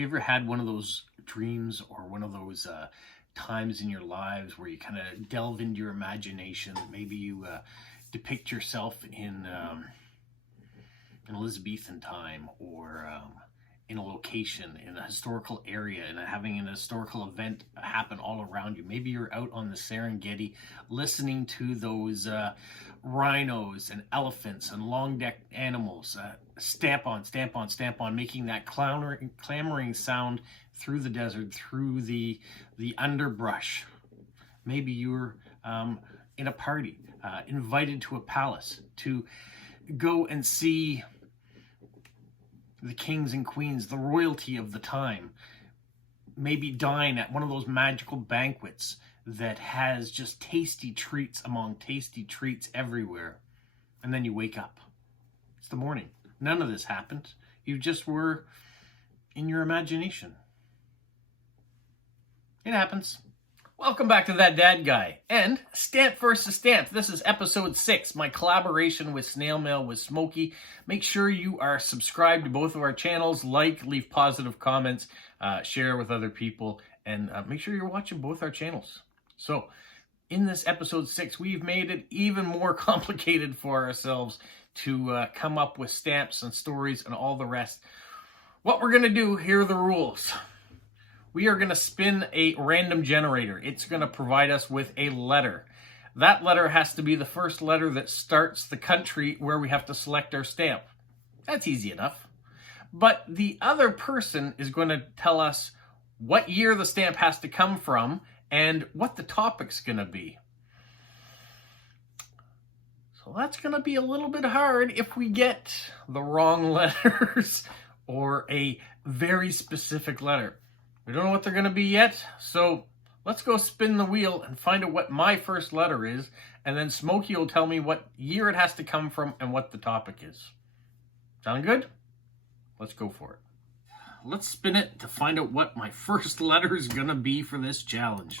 you ever had one of those dreams or one of those times in your lives where you kind of delve into your imagination? Maybe you depict yourself in an Elizabethan time, or in a location, in a historical area, and having an historical event happen all around you. Maybe you're out on the Serengeti listening to those rhinos and elephants and long-necked animals stamp on, stamp on, stamp on, making that clamoring sound through the desert, through the underbrush. Maybe you're in a party, invited to a palace to go and see the kings and queens, the royalty of the time. Maybe dine at one of those magical banquets that has just tasty treats among tasty treats everywhere. And then you wake up. It's the morning. None of this happened. You just were in your imagination. It happens. Welcome back to That Dad Guy and Stamp versus Stamp. This is episode 6, my collaboration with Snail Mail with Smokey. Make sure you are subscribed to both of our channels, like, leave positive comments, share with other people, and make sure you're watching both our channels. So, in this episode 6, we've made it even more complicated for ourselves to come up with stamps and stories and all the rest. What we're going to do, here are the rules. We are going to spin a random generator. It's going to provide us with a letter. That letter has to be the first letter that starts the country where we have to select our stamp. That's easy enough. But the other person is going to tell us what year the stamp has to come from and what the topic's going to be. So that's going to be a little bit hard if we get the wrong letters or a very specific letter. We don't know what they're going to be yet, so let's go spin the wheel and find out what my first letter is, and then Smokey will tell me what year it has to come from and what the topic is. Sound good? Let's go for it. Let's spin it to find out what my first letter is going to be for this challenge.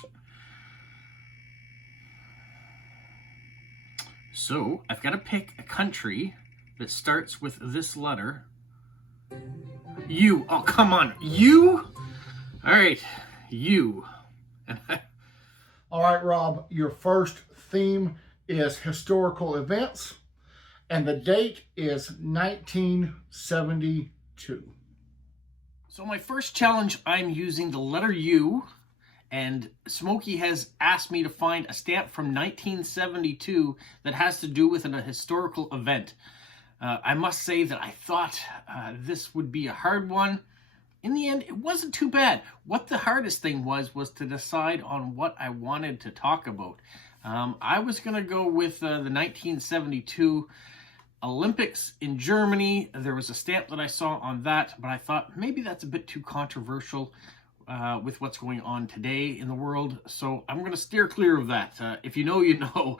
So, I've got to pick a country that starts with this letter. U. Oh, come on. U? All right, U. All right, Rob, your first theme is historical events, and the date is 1972. So my first challenge, I'm using the letter U, and Smokey has asked me to find a stamp from 1972 that has to do with a historical event. I must say that I thought this would be a hard one. In the end, it wasn't too bad. What the hardest thing was to decide on what I wanted to talk about. I was going to go with the 1972 Olympics in Germany. There was a stamp that I saw on that, but I thought maybe that's a bit too controversial with what's going on today in the world. So I'm going to steer clear of that. If you know, you know.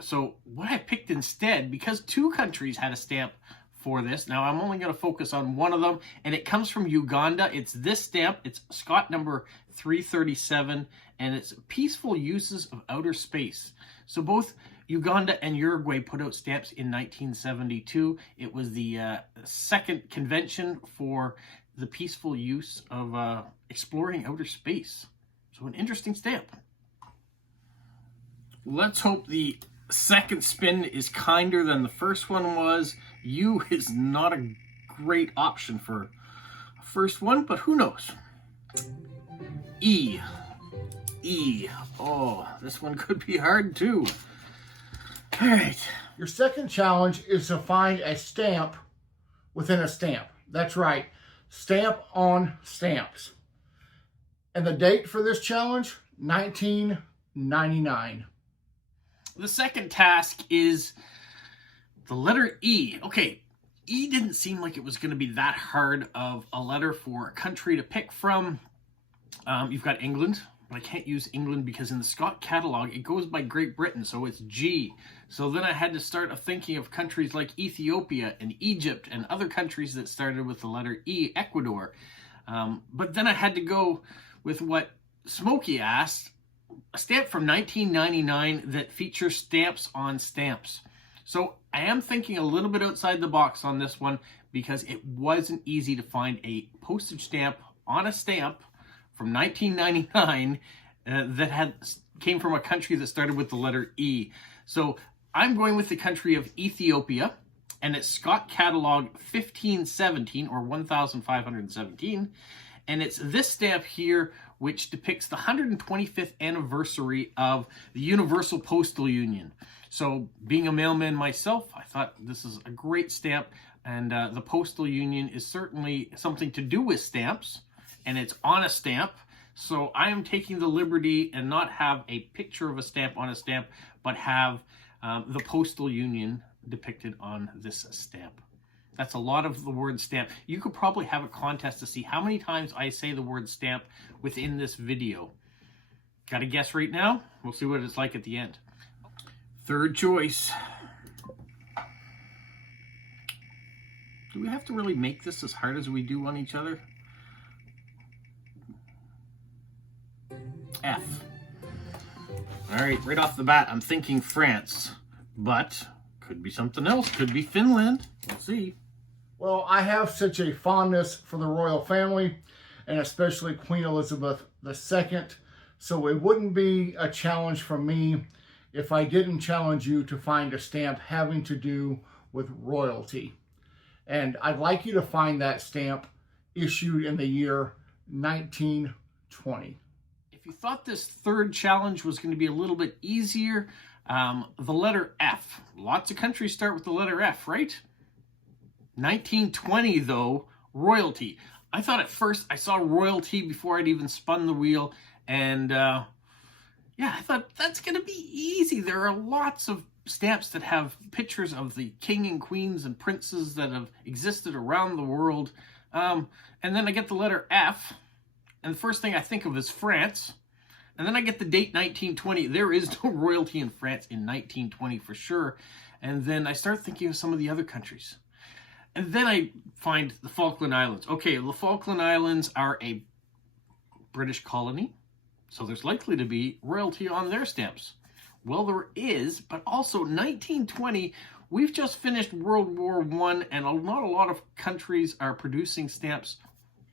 So what I picked instead, because 2 countries had a stamp for this. Now, I'm only going to focus on one of them, and it comes from Uganda. It's this stamp. It's Scott number 337, and it's Peaceful Uses of Outer Space. So both Uganda and Uruguay put out stamps in 1972. It was the second convention for the peaceful use of exploring outer space. So an interesting stamp. Let's hope the second spin is kinder than the first one was. U is not a great option for a first one, but who knows? E. E. Oh, this one could be hard too. All right. Your second challenge is to find a stamp within a stamp. That's right. Stamp on stamps. And the date for this challenge, 1999. The second task is the letter E. Okay, E didn't seem like it was going to be that hard of a letter for a country to pick from. You've got England, but I can't use England because in the Scott catalog, it goes by Great Britain, so it's G. So then I had to start thinking of countries like Ethiopia and Egypt and other countries that started with the letter E, Ecuador. But then I had to go with what Smokey asked, a stamp from 1999 that features stamps on stamps. So I am thinking a little bit outside the box on this one because it wasn't easy to find a postage stamp on a stamp from 1999 that came from a country that started with the letter E. So I'm going with the country of Ethiopia, and it's Scott Catalog 1517 or 1517. And it's this stamp here which depicts the 125th anniversary of the Universal Postal Union. So being a mailman myself, I thought this is a great stamp, and the Postal Union is certainly something to do with stamps, and it's on a stamp. So I am taking the liberty and not have a picture of a stamp on a stamp, but have the Postal Union depicted on this stamp. That's a lot of the word stamp. You could probably have a contest to see how many times I say the word stamp within this video. Got a guess right now? We'll see what it's like at the end. Third choice. Do we have to really make this as hard as we do on each other? F. All right, right off the bat, I'm thinking France, but could be something else. Could be Finland. We'll see. Well, I have such a fondness for the royal family, and especially Queen Elizabeth II, so it wouldn't be a challenge for me if I didn't challenge you to find a stamp having to do with royalty. And I'd like you to find that stamp issued in the year 1920. If you thought this third challenge was going to be a little bit easier, the letter F. Lots of countries start with the letter F, right? 1920, though, royalty. I thought at first I saw royalty before I'd even spun the wheel, and yeah, I thought that's going to be easy. There are lots of stamps that have pictures of the king and queens and princes that have existed around the world. And then I get the letter F, and the first thing I think of is France. And then I get the date 1920. There is no royalty in France in 1920 for sure. And then I start thinking of some of the other countries. And then I find the Falkland Islands. Okay, the Falkland Islands are a British colony, so there's likely to be royalty on their stamps. Well, there is, but also 1920, we've just finished World War I, and not a lot of countries are producing stamps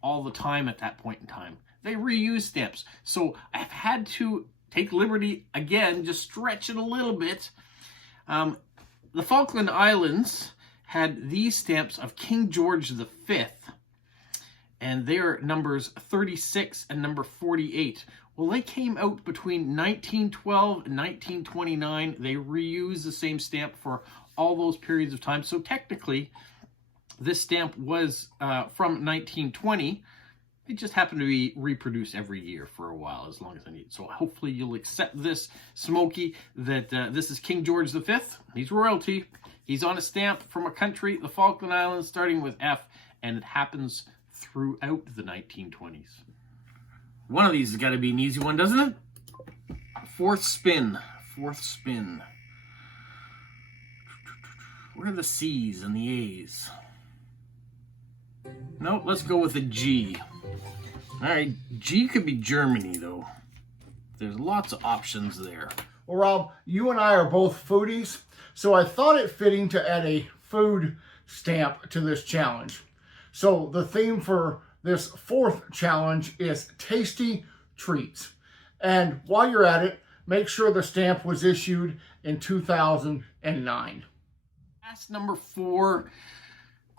all the time at that point in time. They reuse stamps. So I've had to take liberty, again, just stretch it a little bit. The Falkland Islands had these stamps of King George V, and they're numbers 36 and number 48. Well, they came out between 1912 and 1929. They reused the same stamp for all those periods of time. So technically, this stamp was from 1920. It just happened to be reproduced every year for a while, as long as I need. So hopefully you'll accept this, Smokey, that this is King George V. He's royalty. He's on a stamp from a country, the Falkland Islands, starting with F, and it happens throughout the 1920s. One of these has got to be an easy one, doesn't it? Fourth spin. Fourth spin. Where are the C's and the A's? No, let's go with a G. All right, G could be Germany, though. There's lots of options there. Well, Rob, you and I are both foodies, so I thought it fitting to add a food stamp to this challenge. So the theme for this fourth challenge is tasty treats. And while you're at it, make sure the stamp was issued in 2009. Last number 4,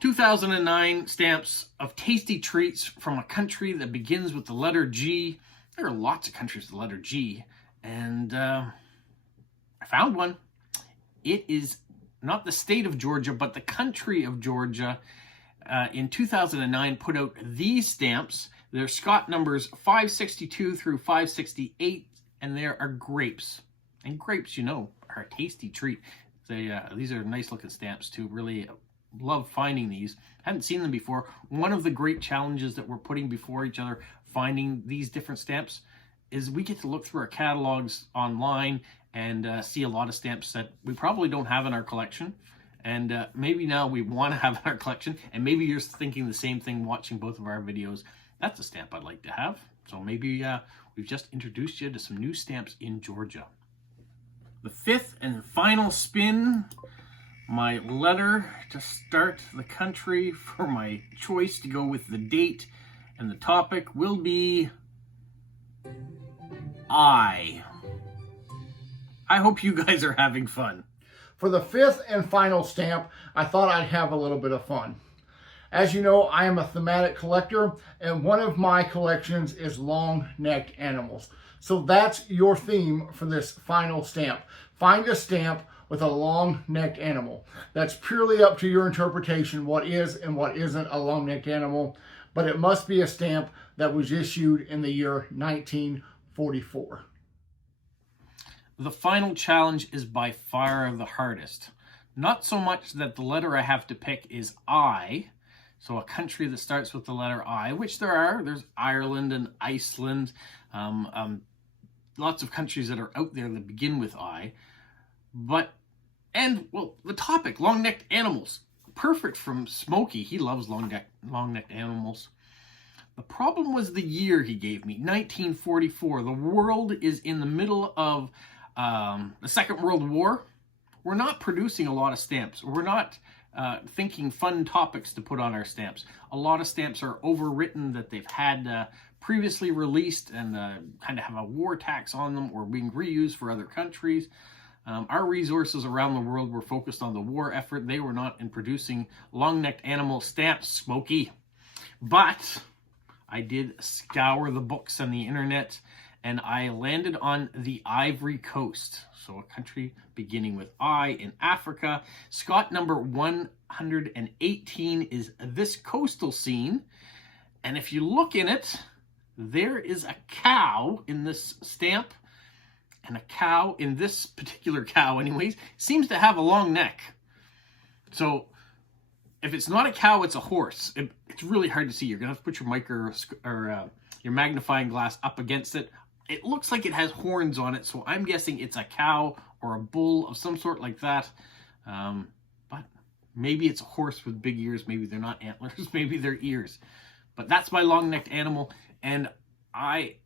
2009 stamps of tasty treats from a country that begins with the letter G. There are lots of countries with the letter G, and I found one. It is not the state of Georgia, but the country of Georgia. In 2009 put out these stamps. They're Scott numbers 562 through 568, and there are grapes. And grapes, you know, are a tasty treat. These are nice looking stamps too. Really love finding these. Hadn't seen them before. One of the great challenges that we're putting before each other, finding these different stamps, is we get to look through our catalogs online and see a lot of stamps that we probably don't have in our collection. And maybe now we want to have in our collection, and maybe you're thinking the same thing watching both of our videos. That's a stamp I'd like to have. So maybe we've just introduced you to some new stamps in Georgia. The fifth and final spin, my letter to start the country for my choice to go with the date. And the topic will be I hope you guys are having fun. For the fifth and final stamp, I thought I'd have a little bit of fun. As you know, I am a thematic collector, and one of my collections is long-necked animals. So that's your theme for this final stamp. Find a stamp with a long-necked animal. That's purely up to your interpretation, what is and what isn't a long-necked animal, but it must be a stamp that was issued in the year 1944. The final challenge is by far the hardest. Not so much that the letter I have to pick is I, so a country that starts with the letter I, which there are. There's Ireland and Iceland, lots of countries that are out there that begin with I. But, and, well, the topic, long-necked animals. Perfect from Smokey. He loves long-necked animals. The problem was the year he gave me, 1944. The world is in the middle of the Second World War. We're not producing a lot of stamps. We're not thinking fun topics to put on our stamps. A lot of stamps are overwritten that they've had previously released and kind of have a war tax on them or being reused for other countries. Our resources around the world were focused on the war effort. They were not in producing long-necked animal stamps, Smokey. But I did scour the books and the internet, and I landed on the Ivory Coast. So a country beginning with I in Africa. Scott number 118 is this coastal scene. And if you look in it, there is a cow in this stamp. And a cow, in this particular cow anyways, seems to have a long neck. So if it's not a cow, it's a horse. It's really hard to see. You're going to have to put your your magnifying glass up against it. It looks like it has horns on it, so I'm guessing it's a cow or a bull of some sort like that. But maybe it's a horse with big ears. Maybe they're not antlers. Maybe they're ears. But that's my long-necked animal, and I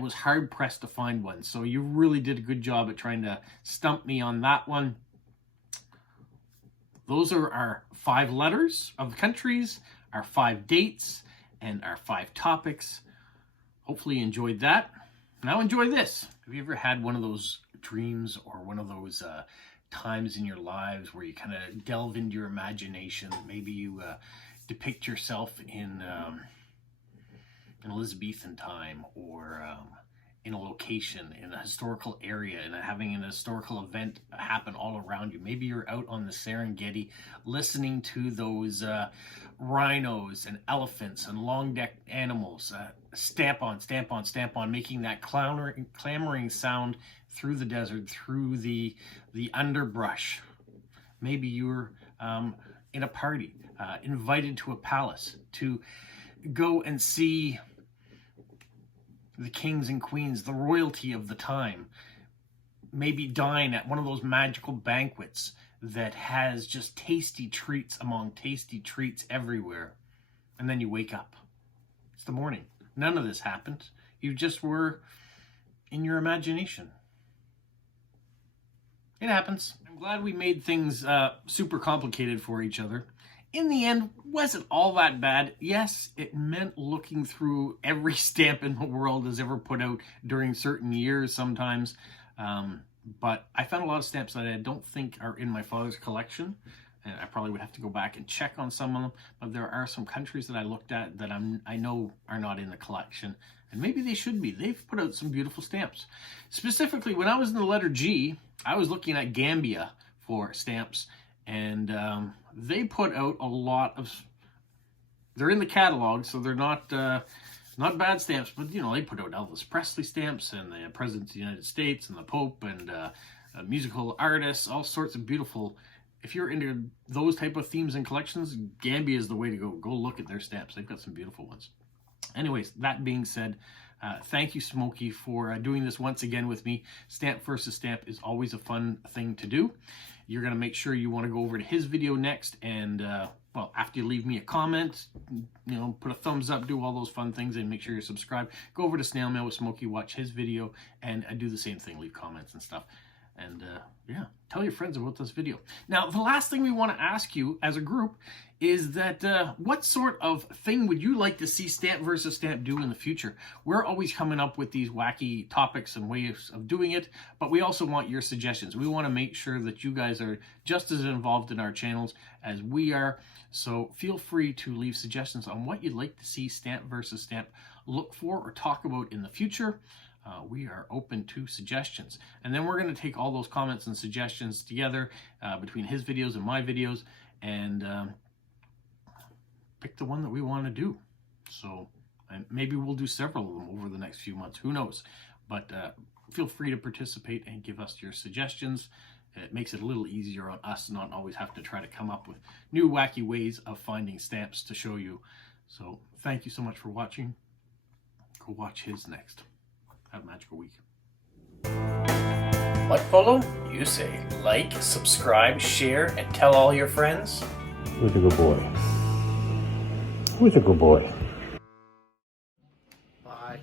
was hard-pressed to find one. So you really did a good job at trying to stump me on that one. Those are our 5 letters of the countries, our 5 dates, and our 5 topics. Hopefully you enjoyed that. Now enjoy this. Have you ever had one of those dreams or one of those times in your lives where you kind of delve into your imagination? Maybe you depict yourself in an Elizabethan time or in a location, in a historical area, and having an historical event happen all around you. Maybe you're out on the Serengeti listening to those rhinos and elephants and long-necked animals stamp on, stamp on, stamp on, making that clamoring sound through the desert, through the underbrush. Maybe you're in a party, invited to a palace to go and see the kings and queens, the royalty of the time. Maybe dine at one of those magical banquets that has just tasty treats among tasty treats everywhere. And then you wake up. It's the morning. None of this happened. You just were in your imagination. It happens. I'm glad we made things super complicated for each other. In the end, wasn't all that bad. Yes, it meant looking through every stamp in the world as ever put out during certain years sometimes. But I found a lot of stamps that I don't think are in my father's collection. And I probably would have to go back and check on some of them. But there are some countries that I looked at that I know are not in the collection. And maybe they should be. They've put out some beautiful stamps. Specifically, when I was in the letter G, I was looking at Gambia for stamps. And they put out a lot of, they're in the catalog, so they're not bad stamps, but you know, they put out Elvis Presley stamps and the President of the United States and the Pope and musical artists, all sorts of beautiful. If you're into those type of themes and collections, Gambia is the way to go. Go look at their stamps. They've got some beautiful ones. Anyways, that being said, thank you, Smokey, for doing this once again with me. Stamp versus stamp is always a fun thing to do. You're going to make sure you want to go over to his video next, and well, after you leave me a comment, you know, put a thumbs up, do all those fun things, and make sure you're subscribed. Go over to Snail Mail with Smokey, watch his video, and do the same thing, leave comments and stuff. And yeah, tell your friends about this video. Now, the last thing we want to ask you as a group is that what sort of thing would you like to see Stamp versus Stamp do in the future? We're always coming up with these wacky topics and ways of doing it, but we also want your suggestions. We want to make sure that you guys are just as involved in our channels as we are. So feel free to leave suggestions on what you'd like to see Stamp versus Stamp look for or talk about in the future. We are open to suggestions. And then we're going to take all those comments and suggestions together between his videos and my videos and pick the one that we want to do. So and maybe we'll do several of them over the next few months. Who knows? But feel free to participate and give us your suggestions. It makes it a little easier on us not always have to try to come up with new wacky ways of finding stamps to show you. So thank you so much for watching. Go watch his next. Have a magical week. What, Polo? You say like, subscribe, share, and tell all your friends? Who's a good boy? Who's a good boy? Bye.